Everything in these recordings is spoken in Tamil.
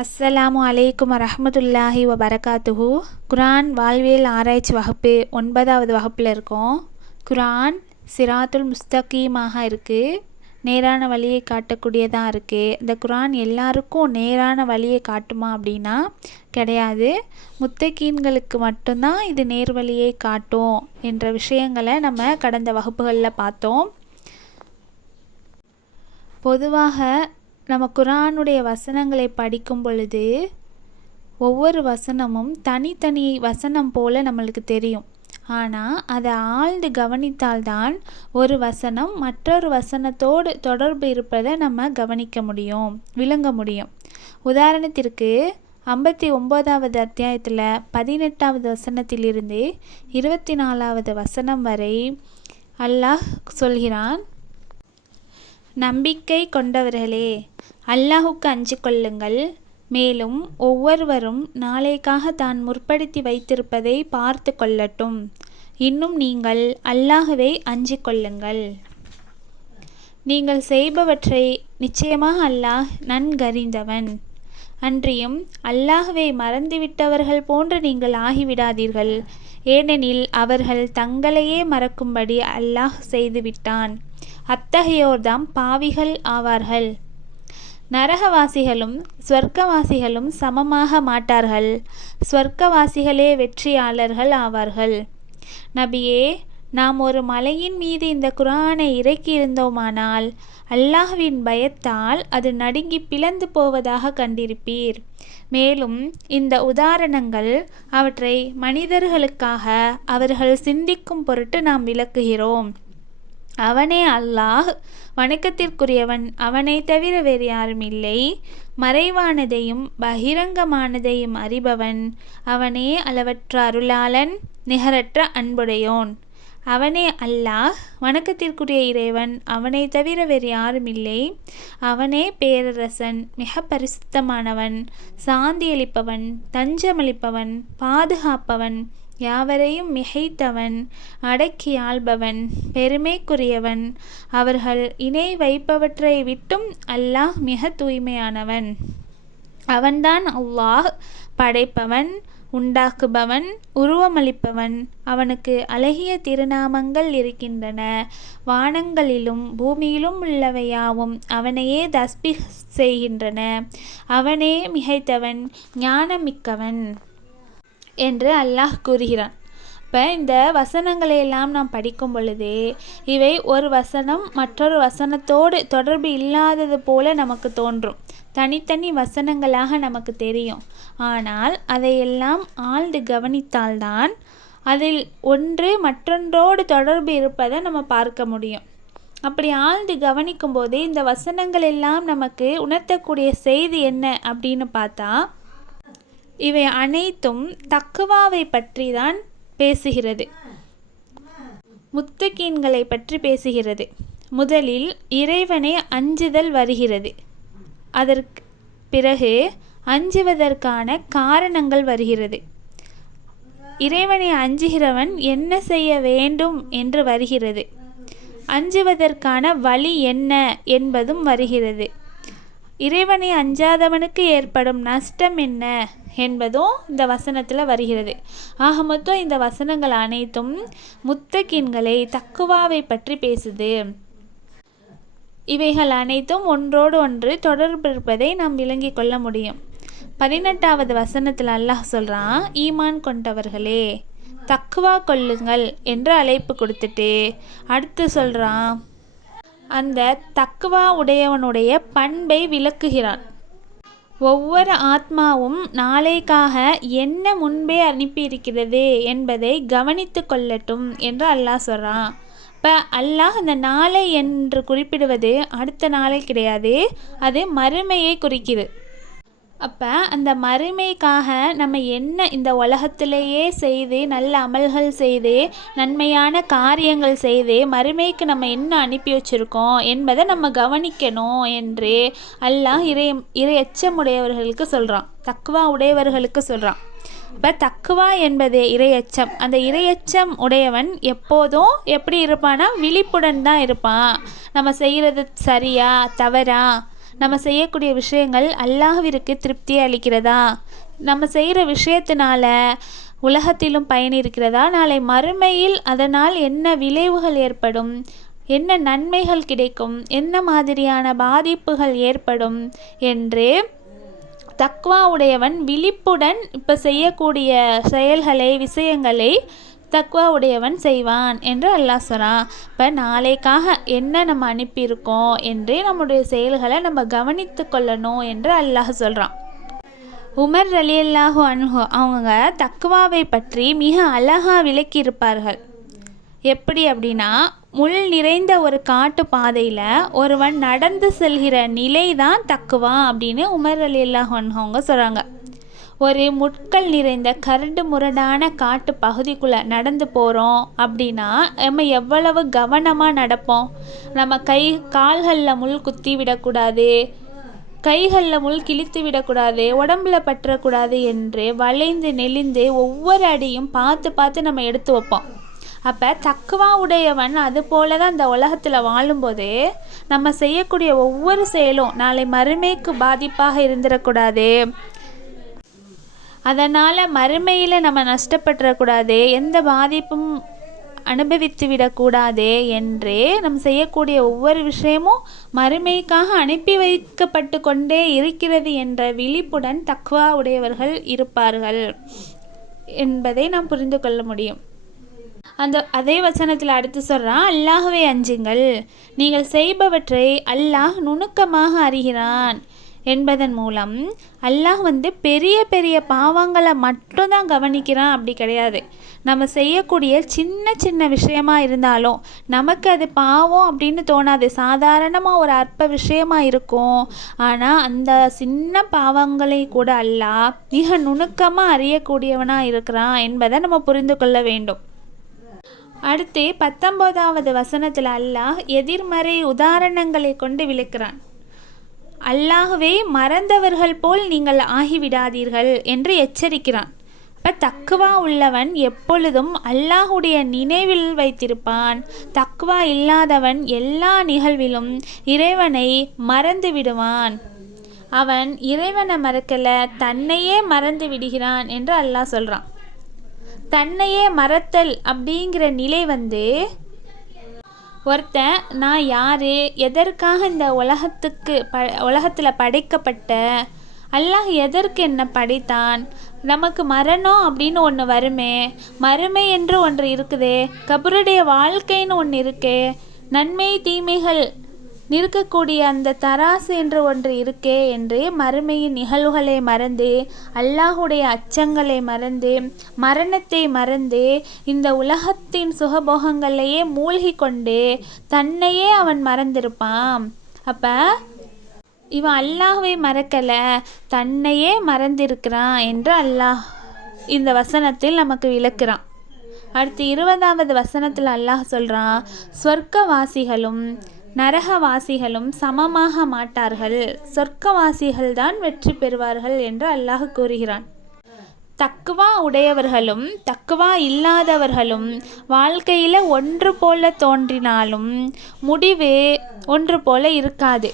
அஸ்ஸலாமு அலைக்கும் வரஹ்மத்துல்லாஹி வபரகாத்துஹு. குர்ஆன் வாழ்வியல் ஆராய்ச்சி வகுப்பு 9வது வகுப்பில் இருக்கோம். குர்ஆன் சிராத்துல் முஸ்தகீமாக இருக்குது, நேரான வழியை காட்டக்கூடியதாக இருக்குது. இந்த குர்ஆன் எல்லாருக்கும் நேரான வழியை காட்டுமா அப்படின்னா கிடையாது. முத்தகீன்களுக்கு மட்டும்தான் இது நேர்வழியை காட்டும் என்ற விஷயங்களை நம்ம கடந்த வகுப்புகளில் பார்த்தோம். பொதுவாக நம்ம குர்ஆனுடைய வசனங்களை படிக்கும் பொழுது ஒவ்வொரு வசனமும் தனித்தனி வசனம் போல் நம்மளுக்கு தெரியும். ஆனால் அதை ஆழ்ந்து கவனித்தால்தான் ஒரு வசனம் மற்றொரு வசனத்தோடு தொடர்பு இருப்பதை நம்ம கவனிக்க முடியும், விளங்க முடியும். உதாரணத்திற்கு 59வது அத்தியாயத்தில் 18வது வசனத்திலிருந்து 24வது வசனம் வரை அல்லாஹ் சொல்கிறான், நம்பிக்கை கொண்டவர்களே, அல்லாஹுக்கு அஞ்சிக் கொள்ளுங்கள். மேலும் ஒவ்வொருவரும் நாளைக்காக தான் முற்படுத்தி வைத்திருப்பதை பார்த்து கொள்ளட்டும். இன்னும் நீங்கள் அல்லாஹுவை அஞ்சிக் கொள்ளுங்கள். நீங்கள் செய்பவற்றை நிச்சயமாக அல்லாஹ் நன்கறிந்தவன். அன்றியும் அல்லாஹுவை மறந்துவிட்டவர்கள் போன்று நீங்கள் ஆகிவிடாதீர்கள். ஏனெனில் அவர்கள் தங்களையே மறக்கும்படி அல்லாஹ் செய்துவிட்டான். அத்தகையோர்தாம் பாவிகள் ஆவார்கள். நரகவாசிகளும் ஸ்வர்க்கவாசிகளும் சமமாக மாட்டார்கள். ஸ்வர்க்கவாசிகளே வெற்றியாளர்கள் ஆவார்கள். நபியே, நாம் ஒரு மலையின் மீது இந்த குர்ஆனை இறக்கியிருந்தோமானால் அல்லாஹ்வின் பயத்தால் அது நடுங்கி பிளந்து போவதாக கண்டிருப்பீர். மேலும் இந்த உதாரணங்கள் அவற்றை மனிதர்களுக்காக அவர்கள் சிந்திக்கும் பொருட்டு நாம் விளக்குகிறோம். அவனே அல்லாஹ், வணக்கத்திற்குரியவன் அவனை தவிர வேறு யாரும் இல்லை. மறைவானதையும் பகிரங்கமானதையும் அறிபவன் அவனே, அளவற்ற அருளாளன், நிகரற்ற அன்புடையோன். அவனே அல்லாஹ், வணக்கத்திற்குரிய இறைவன் அவனை தவிர வேறு யாரும் இல்லை. அவனே பேரரசன், மிக பரிசுத்தமானவன், சாந்தியளிப்பவன், தஞ்சமளிப்பவன், பாதுகாப்பவன், யாவரையும் மிகைத்தவன், அடக்கி ஆள்பவன், பெருமைக்குரியவன். அவர்கள் இணை வைப்பவற்றை விட்டும் அல்லாஹ் மிக தூய்மையானவன். அவன்தான் அல்லாஹ், படைப்பவன், உண்டாக்குபவன், உருவமளிப்பவன். அவனுக்கு அழகிய திருநாமங்கள் இருக்கின்றன. வானங்களிலும் பூமியிலும் உள்ளவையாவும் அவனையே தஸ்பீஹ் செய்கின்றன. அவனே மிகைத்தவன், ஞானமிக்கவன் என்று அல்லாஹ் கூறுகிறான். இப்போ இந்த வசனங்களையெல்லாம் நாம் படிக்கும் பொழுதே இவை ஒரு வசனம் மற்றொரு வசனத்தோடு தொடர்பு இல்லாதது போல நமக்கு தோன்றும். தனித்தனி வசனங்களாக நமக்கு தெரியும். ஆனால் அதையெல்லாம் ஆழ்ந்து கவனித்தால்தான் அதில் ஒன்று மற்றொன்றோடு தொடர்பு இருப்பதை நம்ம பார்க்க முடியும். அப்படி ஆழ்ந்து கவனிக்கும் போதே இந்த வசனங்கள் எல்லாம் நமக்கு உணர்த்தக்கூடிய செய்தி என்ன அப்படின்னு பார்த்தா, இவை அனைத்தும் தக்வாவை பற்றி தான் பேசுகிறது, முத்தகீன்களை பற்றி பேசுகிறது. முதலில் இறைவனை அஞ்சுதல் வருகிறது. அதற்கு பிறகு அஞ்சுவதற்கான காரணங்கள் வருகிறது. இறைவனை அஞ்சுகிறவன் என்ன செய்ய வேண்டும் என்று வருகிறது. அஞ்சுவதற்கான வழி என்ன என்பதும் வருகிறது. இறைவனை அஞ்சாதவனுக்கு ஏற்படும் நஷ்டம் என்ன என்பதும் இந்த வசனத்தில் வருகிறது. ஆக மொத்தம் இந்த வசனங்கள் அனைத்தும் முத்தகீன்களை, தக்குவாவை பற்றி பேசுது. இவைகள் அனைத்தும் ஒன்றோடு ஒன்று தொடர்பு இருப்பதை நாம் விளங்கி கொள்ள முடியும். 18வது வசனத்தில் அல்லாஹ் சொல்கிறான், ஈமான் கொண்டவர்களே, தக்குவா கொள்ளுங்கள் என்று அழைப்பு கொடுத்துட்டு அடுத்து சொல்கிறான், அந்த தக்குவா உடையவனுடைய பண்பை விளக்குகிறான். ஒவ்வொரு ஆத்மாவும் நாளைக்காக என்ன முன்பே அனுப்பியிருக்கிறது என்பதை கவனித்து கொள்ளட்டும் என்று அல்லாஹ் சொல்கிறான். இப்போ அல்லாஹ் அந்த நாளை என்று குறிப்பிடுவது அடுத்த நாளை கிடையாது, அது மறுமையை குறிக்கிறது. அப்போ அந்த மறுமைக்காக நம்ம என்ன இந்த உலகத்திலேயே செய்து நல்ல அமல்கள் செய்து நன்மையான காரியங்கள் செய்து மறுமைக்கு நம்ம என்ன அனுப்பி வச்சுருக்கோம் என்பதை நம்ம கவனிக்கணும் என்று அல்லாஹ் இறை எச்சமுடையவர்களுக்கு சொல்கிறான், தக்குவா உடையவர்களுக்கு சொல்கிறான். இப்போ தக்குவா என்பது இறையச்சம். அந்த இறையச்சம் உடையவன் எப்போதும் எப்படி இருப்பான்னா விழிப்புடன் தான் இருப்பான். நம்ம செய்கிறது சரியா தவறா, நம்ம செய்யக்கூடிய விஷயங்கள் அல்லாஹ்விற்கு திருப்தியை அளிக்கிறதா, நம்ம செய்கிற விஷயத்தினால உலகத்திலும் பயன் இருக்கிறதா, நாளை மறுமையில் அதனால் என்ன விளைவுகள் ஏற்படும், என்ன நன்மைகள் கிடைக்கும், என்ன மாதிரியான பாதிப்புகள் ஏற்படும் என்று தக்வா உடையவன் விழிப்புடன் இப்போ செய்யக்கூடிய செயல்களை விஷயங்களை தக்வா உடையவன் செய்வான் என்று அல்லாஹ் சொல்கிறான். இப்போ நாளைக்காக என்ன நம்ம அனுப்பியிருக்கோம் என்று நம்முடைய செயல்களை நம்ம கவனித்து கொள்ளணும் என்று அல்லாஹ் சொல்கிறான். உமர் ரலியல்லாஹு அன்ஹு அவங்க தக்வாவை பற்றி மிக அழகாக விளக்கியிருப்பார்கள். எப்படி அப்படின்னா, முள் நிறைந்த ஒரு காட்டு பாதையில் ஒருவன் நடந்து செல்கிற நிலை தான் தக்குவா அப்படின்னு உமர் ரலியல்லாஹு அன்ஹு அவங்க சொல்கிறாங்க. ஒரு முட்கள் நிறைந்த கரடு முரடான காட்டு பகுதிக்குள்ளே நடந்து போகிறோம் அப்படின்னா நம்ம எவ்வளவு கவனமாக நடப்போம். நம்ம கால்களில் முள் குத்தி விடக்கூடாது, கைகளில் முள் கிழித்து விடக்கூடாது, உடம்புல பற்றக்கூடாது என்று வளைந்து நெளிந்து ஒவ்வொரு அடியும் பார்த்து பார்த்து நம்ம எடுத்து வைப்போம். அப்போ தக்குவா உடையவன் அது போல தான் இந்த உலகத்தில் வாழும்போது நம்ம செய்யக்கூடிய ஒவ்வொரு செயலும் நாளை மறுமைக்கு பாதிப்பாக இருந்துடக்கூடாது, அதனால் மறுமையில் நம்ம நஷ்டப்பட்டுறக்கூடாது, எந்த பாதிப்பும் அனுபவித்து விடக்கூடாது என்று நம்ம செய்யக்கூடிய ஒவ்வொரு விஷயமும் மறுமைக்காக அனுப்பி வைக்கப்பட்டு கொண்டே இருக்கிறது என்ற விழிப்புடன் தக்வா உடையவர்கள் இருப்பார்கள் என்பதை நாம் புரிந்து கொள்ள முடியும். அதே வசனத்தில் அடுத்து சொல்கிறான், அல்லாஹ்வை அஞ்சுங்கள், நீங்கள் செய்பவற்றை அல்லாஹ் நுணுக்கமாக அறிகிறான் என்பதன் மூலம் அல்லாஹ் பெரிய பெரிய பாவங்களை மட்டும்தான் கவனிக்கிறான் அப்படி கிடையாது. நம்ம செய்யக்கூடிய சின்ன சின்ன விஷயமா இருந்தாலும் நமக்கு அது பாவம் அப்படின்னு தோணாது, சாதாரணமாக ஒரு அற்ப விஷயமா இருக்கும். ஆனால் அந்த சின்ன பாவங்களை கூட அல்லாஹ் மிக நுணுக்கமாக அறியக்கூடியவனாக இருக்கிறான் என்பதை நம்ம புரிந்து கொள்ள வேண்டும். அடுத்து 19வது வசனத்தில் அல்லாஹ் எதிர்மறை உதாரணங்களை கொண்டு விளக்குறான். அல்லாஹ்வை மறந்தவர்கள் போல் நீங்கள் ஆகிவிடாதீர்கள் என்று எச்சரிக்கிறான். இப்போ தக்குவா உள்ளவன் எப்பொழுதும் அல்லாஹுடைய நினைவில் வைத்திருப்பான். தக்குவா இல்லாதவன் எல்லா நிகழ்விலும் இறைவனை மறந்து விடுவான். அவன் இறைவனை மறக்கல, தன்னையே மறந்து விடுகிறான் என்று அல்லாஹ் சொல்கிறான். தன்னையே மறத்தல் அப்படிங்கிற நிலை ஒருத்தன் நான் யார், எதற்காக இந்த உலகத்தில் படைக்கப்பட்ட, அல்லாஹ் எதற்கு என்ன படைத்தான், நமக்கு மரணம் அப்படின்னு ஒன்று வருமே, மறுமை என்று ஒன்று இருக்குதே, கபருடைய வாழ்க்கைன்னு ஒன்று இருக்கே, நன்மை தீமைகள் நிற்கக்கூடிய அந்த தராசு என்று ஒன்று இருக்கே என்று மறுமையின் நிகழ்வுகளை மறந்து, அல்லாஹுடைய அச்சங்களை மறந்து, மரணத்தை மறந்து, இந்த உலகத்தின் சுகபோகங்களையே மூழ்கி கொண்டு தன்னையே அவன் மறந்திருப்பான். அப்போ இவன் அல்லாஹ்வை மறக்கலை, தன்னையே மறந்திருக்கிறான் என்று அல்லாஹ் இந்த வசனத்தில் நமக்கு விளக்குறான். அடுத்து 20வது வசனத்தில் அல்லாஹ் சொல்கிறான், சொர்க்கவாசிகளும் நரகவாசிகளும் சமமாக மாட்டார்கள், சொர்க்கவாசிகள் தான் வெற்றி பெறுவார்கள் என்று அல்லாஹ் கூறுகிறான். தக்குவா உடையவர்களும் தக்குவா இல்லாதவர்களும் வாழ்க்கையில் ஒன்று போல தோன்றினாலும் முடிவு ஒன்று போல இருக்காது.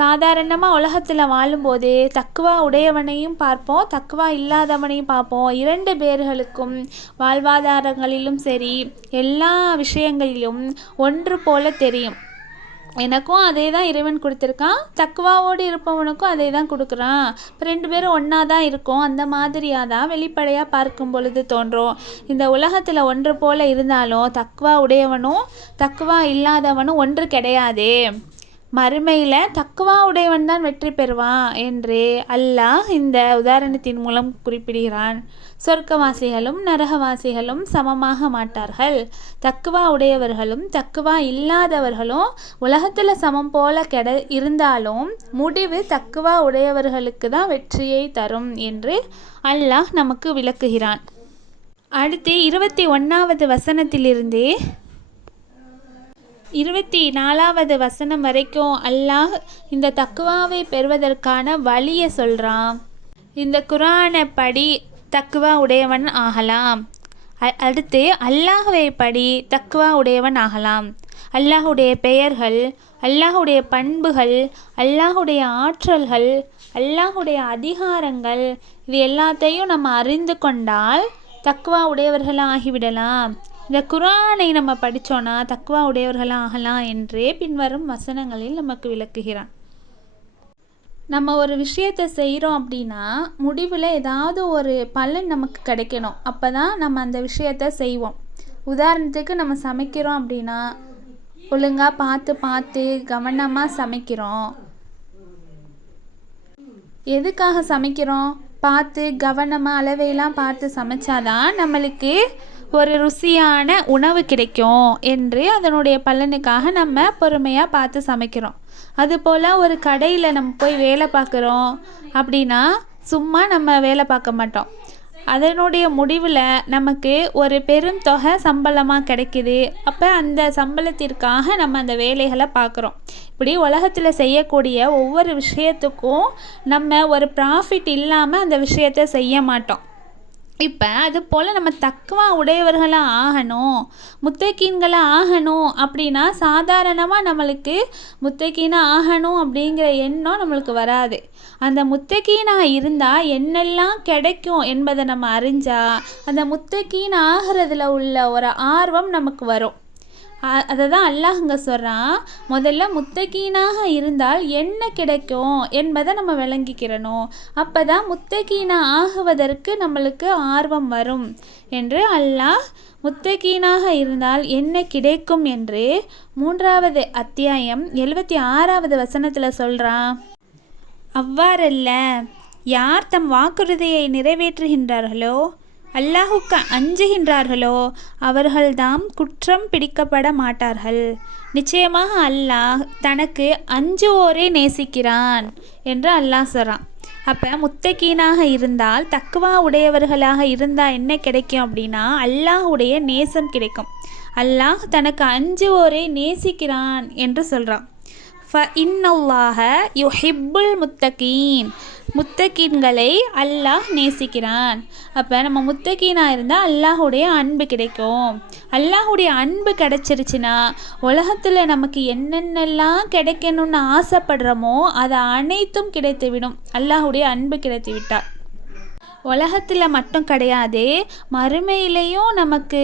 சாதாரணமாக உலகத்தில் வாழும்போது தக்குவா உடையவனையும் பார்ப்போம், தக்குவா இல்லாதவனையும் பார்ப்போம். 2 பேர்களுக்கும் வாழ்வாதாரங்களிலும் சரி எல்லா விஷயங்களிலும் ஒன்று போல தெரியும். எனக்கும் அதே தான் இறைவன் கொடுத்துருக்கான், தக்குவாவோடு இருப்பவனுக்கும் அதே தான் கொடுக்குறான், இப்போ 2 பேரும் ஒன்றா தான் இருக்கும். அந்த மாதிரியாக தான் வெளிப்படையாக பார்க்கும் பொழுது தோன்றும். இந்த உலகத்தில் ஒன்று போல இருந்தாலும் தக்குவா உடையவனும் தக்குவா இல்லாதவனும் ஒன்று கிடையாது. மறுமையில் தக்குவா உடையவன் தான் வெற்றி பெறுவான் என்று அல்லாஹ் இந்த உதாரணத்தின் மூலம் குறிப்பிடுகிறான். சொர்க்கவாசிகளும் நரகவாசிகளும் சமமாக மாட்டார்கள். தக்குவா உடையவர்களும் தக்குவா இல்லாதவர்களும் உலகத்தில் சமம் போல இருந்தாலும் முடிவு தக்குவா உடையவர்களுக்கு தான் வெற்றியை தரும் என்று அல்லாஹ் நமக்கு விளக்குகிறான். அடுத்து 21வது வசனத்திலிருந்து 24வது வசனம் வரைக்கும் அல்லாஹ் இந்த தக்குவாவை பெறுவதற்கான வழியை சொல்கிறான். இந்த குர்ஆனை படி தக்குவா உடையவன் ஆகலாம், அடுத்து அல்லாஹ்வை படி தக்குவா உடையவன் ஆகலாம், அல்லாஹுடைய பெயர்கள், அல்லாஹுடைய பண்புகள், அல்லாஹுடைய ஆற்றல்கள், அல்லாஹுடைய அதிகாரங்கள், இது எல்லாத்தையும் நம்ம அறிந்து கொண்டால் தக்வா உடையவர்களாக ஆகிவிடலாம். இந்த குர்ஆனை நம்ம படித்தோன்னா தக்வா உடையவர்களாக ஆகலாம் என்று பின்வரும் வசனங்களில் நமக்கு விளக்குகிறான். நம்ம ஒரு விஷயத்தை செய்கிறோம் அப்படின்னா முடிவில் ஏதாவது ஒரு பலன் நமக்கு கிடைக்கணும். அப்போ தான் நம்ம அந்த விஷயத்தை செய்வோம். உதாரணத்துக்கு நம்ம சமைக்கிறோம் அப்படின்னா ஒழுங்காக பார்த்து கவனமாக சமைக்கிறோம். எதுக்காக சமைக்கிறோம்? பார்த்து கவனமாக அளவையெல்லாம் பார்த்து சமைச்சாதான் நம்மளுக்கு ஒரு ருசியான உணவு கிடைக்கும் என்று அதனுடைய பலனுக்காக நம்ம பொறுமையாக பார்த்து சமைக்கிறோம். அதுபோல் ஒரு கடையில் நம்ம போய் வேலை பார்க்குறோம் அப்படின்னா சும்மா நம்ம வேலை பார்க்க மாட்டோம். அதனுடைய முடிவில் நமக்கு ஒரு பெரும் தொகை சம்பளமாக கிடைக்குது. அப்போ அந்த சம்பளத்திற்காக நம்ம அந்த வேலைகளை பார்க்குறோம். இப்படி உலகத்தில் செய்யக்கூடிய ஒவ்வொரு விஷயத்துக்கும் நம்ம ஒரு ப்ராஃபிட் இல்லாமல் அந்த விஷயத்தை செய்ய மாட்டோம். இப்போ அது போல் நம்ம தக்வா உடையவர்களாக ஆகணும், முத்தகீன்களாக ஆகணும் அப்படின்னா சாதாரணமாக நம்மளுக்கு முத்தகீனாக ஆகணும் அப்படிங்கிற எண்ணம் நம்மளுக்கு வராது. அந்த முத்தகீனாக இருந்தால் என்னெல்லாம் கிடைக்கும் என்பதை நம்ம அறிஞ்சால் அந்த முத்தகீன் ஆகிறதுல உள்ள ஒரு ஆர்வம் நமக்கு வரும். அதை தான் அல்லாஹ் இங்கே சொல்கிறான், முதல்ல முத்தகீனாக இருந்தால் என்ன கிடைக்கும் என்பதை நம்ம விளங்கிக்கிறணும். அப்போ தான் முத்தகீனாக ஆகுவதற்கு நம்மளுக்கு ஆர்வம் வரும் என்று அல்லாஹ் முத்தகீனாக இருந்தால் என்ன கிடைக்கும் என்று 3வது அத்தியாயம் 76வது வசனத்தில் சொல்கிறான். அவ்வாறல்ல, யார் தம் வாக்குறுதியை நிறைவேற்றுகின்றார்களோ, அல்லாஹுக்கு அஞ்சுகின்றார்களோ அவர்கள்தாம் குற்றம் பிடிக்கப்பட மாட்டார்கள். நிச்சயமாக அல்லாஹ் தனக்கு அஞ்சுவோரை நேசிக்கிறான் என்று அல்லாஹ் சொல்கிறான். அப்போ முத்தகீனாக இருந்தால் தக்வா உடையவர்களாக இருந்தால் என்ன கிடைக்கும் அப்படின்னா அல்லாஹுடைய நேசம் கிடைக்கும். அல்லாஹ் தனக்கு அஞ்சுவோரை நேசிக்கிறான் என்று சொல்கிறான். இன்னல்லாஹ யுஹிப்புல் முத்தகீன், முத்தகீன்களை அல்லாஹ் நேசிக்கிறான். அப்போ நம்ம முத்தகீனாக இருந்தால் அல்லாஹுடைய அன்பு கிடைக்கும். அல்லாஹுடைய அன்பு கிடைச்சிருச்சுன்னா உலகத்தில் நமக்கு என்னென்னலாம் கிடைக்கணும்னு ஆசைப்படுறோமோ அது அனைத்தும் கிடைத்துவிடும். அல்லாஹுடைய அன்பு கிடைத்து விட்டால் உலகத்தில் மட்டும் கிடையாது, மறுமையிலையும் நமக்கு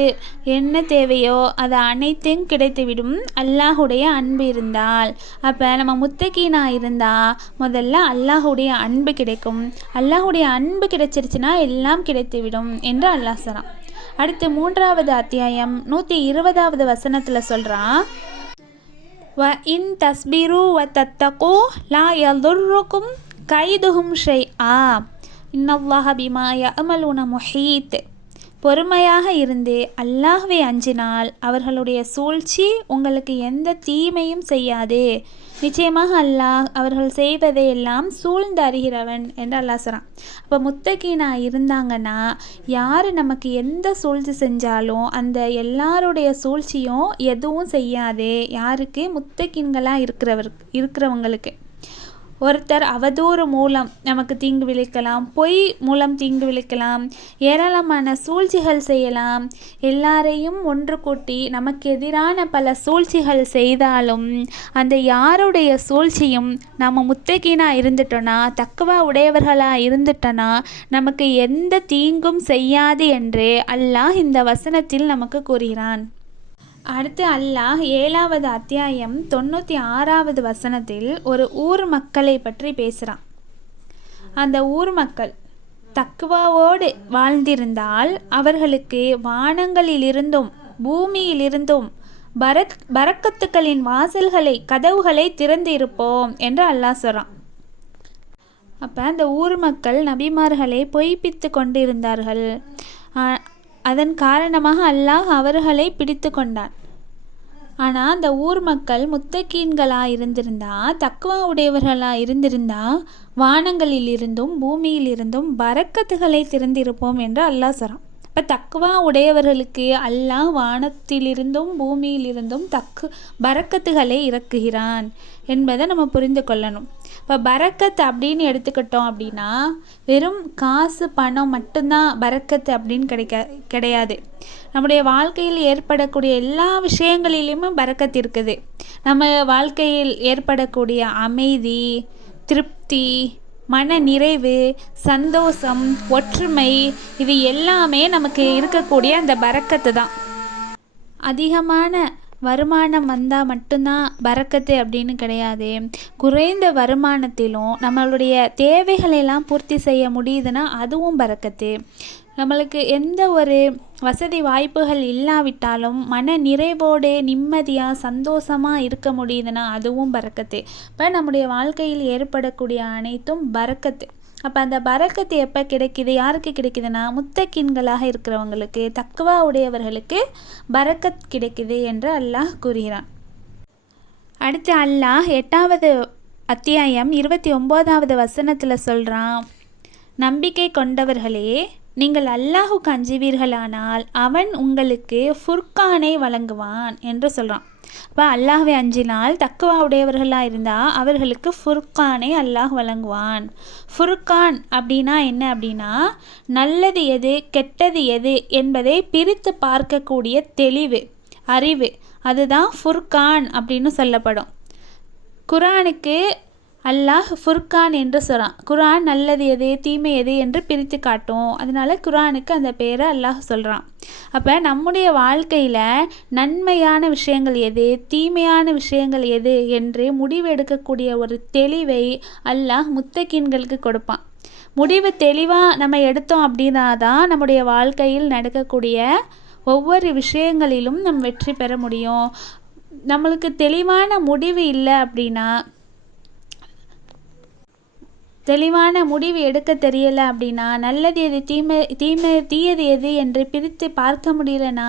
என்ன தேவையோ அது அனைத்தையும் கிடைத்துவிடும் அல்லாஹுடைய அன்பு இருந்தால். அப்போ நம்ம முத்தகீனாக இருந்தால் முதல்ல அல்லாஹுடைய அன்பு கிடைக்கும். அல்லாஹுடைய அன்பு கிடைச்சிருச்சுன்னா எல்லாம் கிடைத்துவிடும் என்று அல்லாஹ் சொல்கிறான். அடுத்து 3வது அத்தியாயம் 120வது வசனத்தில் சொல்கிறான், வ இன் தஸ்பிரு வ தத்தகு லா யதுர்ருக்கும் கைதுஹும் ஷைஆ இன்னல்லாஹ பிமா யஅமலுன முஹீத். பொறுமையாக இருந்து அல்லாஹ்வை அஞ்சினால் அவர்களுடைய சூழ்ச்சி உங்களுக்கு எந்த தீமையும் செய்யாது. நிச்சயமாக அல்லாஹ் அவர்கள் செய்வதையெல்லாம் சூழ்ந்து அறிகிறவன் என்று அல்லாஹ் சொல்கிறான். அப்போ முத்தகீனா இருந்தாங்கன்னா யார் நமக்கு எந்த சூழ்ச்சி செஞ்சாலும் அந்த எல்லாருடைய சூழ்ச்சியும் எதுவும் செய்யாது. யாருக்கு? முத்தகீன்களாக இருக்கிறவங்களுக்கு. ஒருத்தர் அவதூறு மூலம் நமக்கு தீங்கு விளைக்கலாம், பொய் மூலம் தீங்கு விளைக்கலாம், ஏராளமான சூழ்ச்சிகள் செய்யலாம். எல்லாரையும் ஒன்று கூட்டி நமக்கு எதிரான பல சூழ்ச்சிகள் செய்தாலும் அந்த யாருடைய சூழ்ச்சியும் நம்ம முத்தகீனாக இருந்துட்டோன்னா, தக்வா உடையவர்களாக இருந்துட்டோன்னா நமக்கு எந்த தீங்கும் செய்யாது என்று அல்லாஹ் இந்த வசனத்தில் நமக்கு கூறுகிறான். அடுத்து அல்லாஹ் 7வது அத்தியாயம் 96வது வசனத்தில் ஒரு ஊர் மக்களை பற்றி பேசுகிறான். அந்த ஊர் மக்கள் தக்வாவோடு வாழ்ந்திருந்தால் அவர்களுக்கு வானங்களிலிருந்தும் பூமியிலிருந்தும் பரக்கத்துக்களின் கதவுகளை திறந்து இருப்போம் என்று அல்லாஹ் சொல்கிறான். அப்போ அந்த ஊர் மக்கள் நபிமார்களை பொய்ப்பித்து கொண்டிருந்தார்கள். அதன் காரணமாக அல்லாஹ் அவர்களை பிடித்து கொண்டான். ஆனால் அந்த ஊர் மக்கள் முத்தகீன்களாக இருந்திருந்தா, தக்வா உடையவர்களாக இருந்திருந்தா வானங்களிலிருந்தும் பூமியிலிருந்தும் பரக்கத்துகளை திறந்திருப்போம் என்று அல்லாஹ் சொல்கிறான். இப்போ இப்போ தக்குவா உடையவர்களுக்கு அல்லாஹ் வானத்திலிருந்தும் பூமியிலிருந்தும் பரக்கத்துகளை இறக்குகிறான் என்பதை நம்ம புரிந்து கொள்ளணும். இப்போ பரக்கத் அப்படின்னு எடுத்துக்கிட்டோம் அப்படின்னா வெறும் காசு பணம் மட்டும்தான் பரக்கத்து அப்படின்னு கிடையாது. நம்முடைய வாழ்க்கையில் ஏற்படக்கூடிய எல்லா விஷயங்களிலுமே பரக்கத் இருக்குது. நம்ம வாழ்க்கையில் ஏற்படக்கூடிய அமைதி, திருப்தி, மன நிறைவு, சந்தோஷம், ஒற்றுமை, இது எல்லாமே நமக்கு இருக்கக்கூடிய அந்த பரக்கத்து தான். அதிகமான வருமானம் வந்தால் மட்டும்தான் பரக்கத்து அப்படின்னு கிடையாது. குறைந்த வருமானத்திலும் நம்மளுடைய தேவைகளெல்லாம் பூர்த்தி செய்ய முடியுதுன்னா அதுவும் பரக்கத்து. நம்மளுக்கு எந்த ஒரு வசதி வாய்ப்புகள் இல்லாவிட்டாலும் மன நிறைவோடு நிம்மதியாக சந்தோஷமாக இருக்க முடியுதுன்னா அதுவும் பரக்கத்து. இப்போ நம்முடைய வாழ்க்கையில் ஏற்படக்கூடிய அனைத்தும் பரக்கத்து. அப்போ அந்த பரக்கத்து எப்போ கிடைக்கிது, யாருக்கு கிடைக்குதுன்னா முத்தக்கின்களாக இருக்கிறவங்களுக்கு, தக்குவா உடையவர்களுக்கு பரக்கத் கிடைக்குது என்று அல்லாஹ் கூறுகிறான். அடுத்து அல்லாஹ் 8வது அத்தியாயம் 29வது வசனத்தில் சொல்கிறான், நம்பிக்கை கொண்டவர்களே, நீங்கள் அல்லாஹுக்கு அஞ்சுவீர்களானால் அவன் உங்களுக்கு ஃபுர்கானை வழங்குவான் என்று சொல்கிறான். இப்போ அல்லாஹ்வை அஞ்சினால் தக்குவா உடையவர்களாக இருந்தால் அவர்களுக்கு ஃபுர்கானை அல்லாஹ் வழங்குவான். ஃபுர்கான் அப்படின்னா என்ன அப்படின்னா நல்லது எது கெட்டது எது என்பதை பிரித்து பார்க்கக்கூடிய தெளிவு, அறிவு, அதுதான் ஃபுர்கான் அப்படின்னு சொல்லப்படும். குர்ஆனுக்கு அல்லாஹ் ஃபுர்கான் என்று சொல்கிறான். குர்ஆன் நல்லது எது தீமை எது என்று பிரித்து காட்டும். அதனால குர்ஆனுக்கு அந்த பேரை அல்லாஹ் சொல்கிறான். அப்போ நம்முடைய வாழ்க்கையில் நன்மையான விஷயங்கள் எது தீமையான விஷயங்கள் எது என்று முடிவெடுக்கக்கூடிய ஒரு தெளிவை அல்லாஹ் முத்தகீன்களுக்கு கொடுப்பான். முடிவு தெளிவாக நம்ம எடுத்தோம் அப்படின்னா தான் நம்முடைய வாழ்க்கையில் நடக்கக்கூடிய ஒவ்வொரு விஷயங்களிலும் நம்ம வெற்றி பெற முடியும். நம்மளுக்கு தெளிவான முடிவு இல்லை அப்படின்னா, தெளிவான முடிவு எடுக்க தெரியலை அப்படின்னா, நல்லது எது தீயது எது என்று பிரித்து பார்க்க முடியலன்னா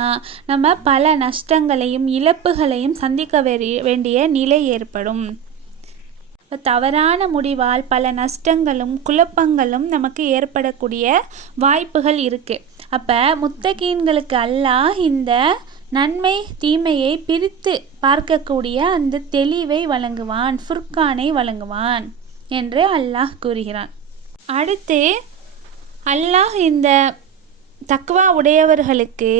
நம்ம பல நஷ்டங்களையும் இழப்புகளையும் சந்திக்க வேண்டிய நிலை ஏற்படும். தவறான முடிவால் பல நஷ்டங்களும் குழப்பங்களும் நமக்கு ஏற்படக்கூடிய வாய்ப்புகள் இருக்குது. அப்போ முத்தகீன்களுக்கு அல்லாஹ் இந்த நன்மை தீமையை பிரித்து பார்க்கக்கூடிய அந்த தெளிவை வழங்குவான், ஃபுர்கானை வழங்குவான் என்று அல்லாஹ் கூறுகிறான். அடுத்து அல்லாஹ் இந்த தக்வா உடையவர்களுக்கு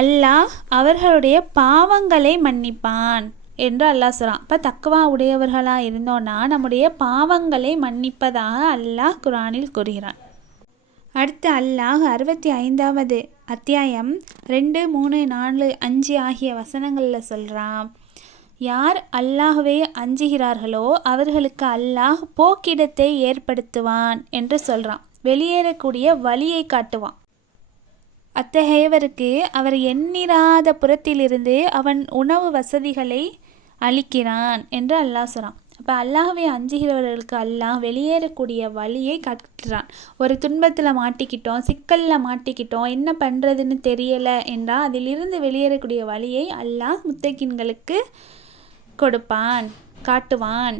அல்லாஹ் அவர்களுடைய பாவங்களை மன்னிப்பான் என்று அல்லாஹ் சொல்கிறான். இப்போ தக்வா உடையவர்களாக இருந்தோன்னா நம்முடைய பாவங்களை மன்னிப்பதாக அல்லாஹ் குர்ஆனில் கூறுகிறான். அடுத்து அல்லாஹ் 65வது அத்தியாயம் 2, 3, 4, 5 ஆகிய வசனங்களில் சொல்கிறான், யார் அல்லாஹ்வை அஞ்சுகிறார்களோ அவர்களுக்கு அல்லாஹ் போக்கிடத்தை ஏற்படுத்துவான் என்று சொல்கிறான். வெளியேறக்கூடிய வழியை காட்டுவான். அத்தகையவருக்கு அவர் எண்ணிராத புறத்திலிருந்து அவன் உணவு வசதிகளை அளிக்கிறான் என்று அல்லாஹ் சொல்கிறான். அப்போ அல்லாஹ்வை அஞ்சுகிறவர்களுக்கு அல்லாஹ் வெளியேறக்கூடிய வழியை காட்டுறான். ஒரு துன்பத்தில் மாட்டிக்கிட்டோம், சிக்கலில் மாட்டிக்கிட்டோம், என்ன பண்ணுறதுன்னு தெரியலை என்றால் அதிலிருந்து வெளியேறக்கூடிய வழியை அல்லாஹ் முத்தகீன்களுக்கு கொடுப்பான், காட்டுவான்.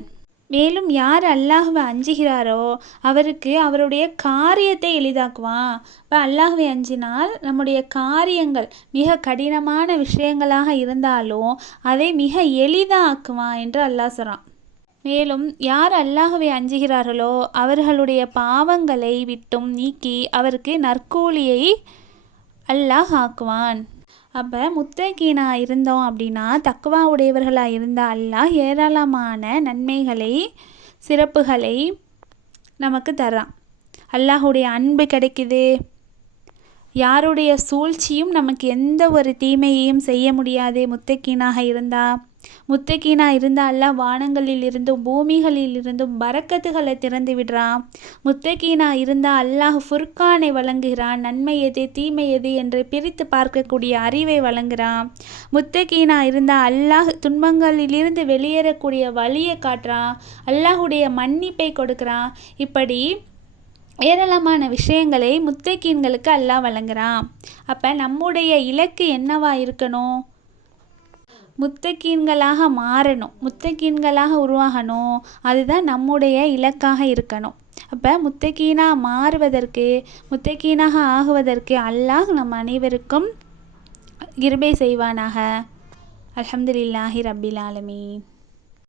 மேலும் யார் அல்லாஹ்வை அஞ்சுகிறாரோ அவருக்கு அவருடைய காரியத்தை எளிதாக்குவான். இப்போ அல்லாஹ்வை அஞ்சினால் நம்முடைய காரியங்கள் மிக கடினமான விஷயங்களாக இருந்தாலும் அதை மிக எளிதாக்குவான் என்று அல்லாஹ் சொல்கிறான். மேலும் யார் அல்லாஹ்வை அஞ்சுகிறார்களோ அவர்களுடைய பாவங்களை விட்டும் நீக்கி அவருக்கு நற்கூலியை அல்லாஹ் ஆக்குவான். அப்போ முத்தகீனாக இருந்தோம் அப்படின்னா, தக்வா உடையவர்களாக இருந்தால் அல்லாஹ் ஏராளமான நன்மைகளை சிறப்புகளை நமக்கு தர்றான். அல்லாஹுடைய அன்பு கிடைக்குது. யாருடைய சூழ்ச்சியும் நமக்கு எந்த ஒரு தீமையையும் செய்ய முடியாது முத்தகீனாக இருந்தால். முத்தகீனாக இருந்தால் அல்லாஹ் வானங்களில் இருந்தும் பூமிகளில் இருந்தும் பரக்கத்துகளை திறந்து விடுறான். முத்தகீனாக இருந்தால் அல்லாஹ் ஃபுர்கானை வழங்குகிறான். நன்மை எது தீமை எது என்று பிரித்து பார்க்கக்கூடிய அறிவை வழங்குகிறான். முத்தகீனாக இருந்தால் அல்லாஹ் துன்பங்களிலிருந்து வெளியேறக்கூடிய வழியை காட்டுறான். அல்லாஹுடைய மன்னிப்பை கொடுக்குறான். இப்படி ஏராளமான விஷயங்களை முத்தகீன்களுக்கு அல்லாஹ் வழங்குகிறான். அப்போ நம்முடைய இலக்கு என்னவா இருக்கணும்? முத்தகீன்களாக மாறணும், முத்தகீன்களாக உருவாகணும். அதுதான் நம்முடைய இலக்காக இருக்கணும். அப்போ முத்தகீனாக மாறுவதற்கு, முத்தகீனாக ஆகுவதற்கு அல்லாஹ் நம் அனைவருக்கும் கிருபை செய்வானாக. அல்ஹம்துலில்லாஹி ரப்பில் ஆலமீன்.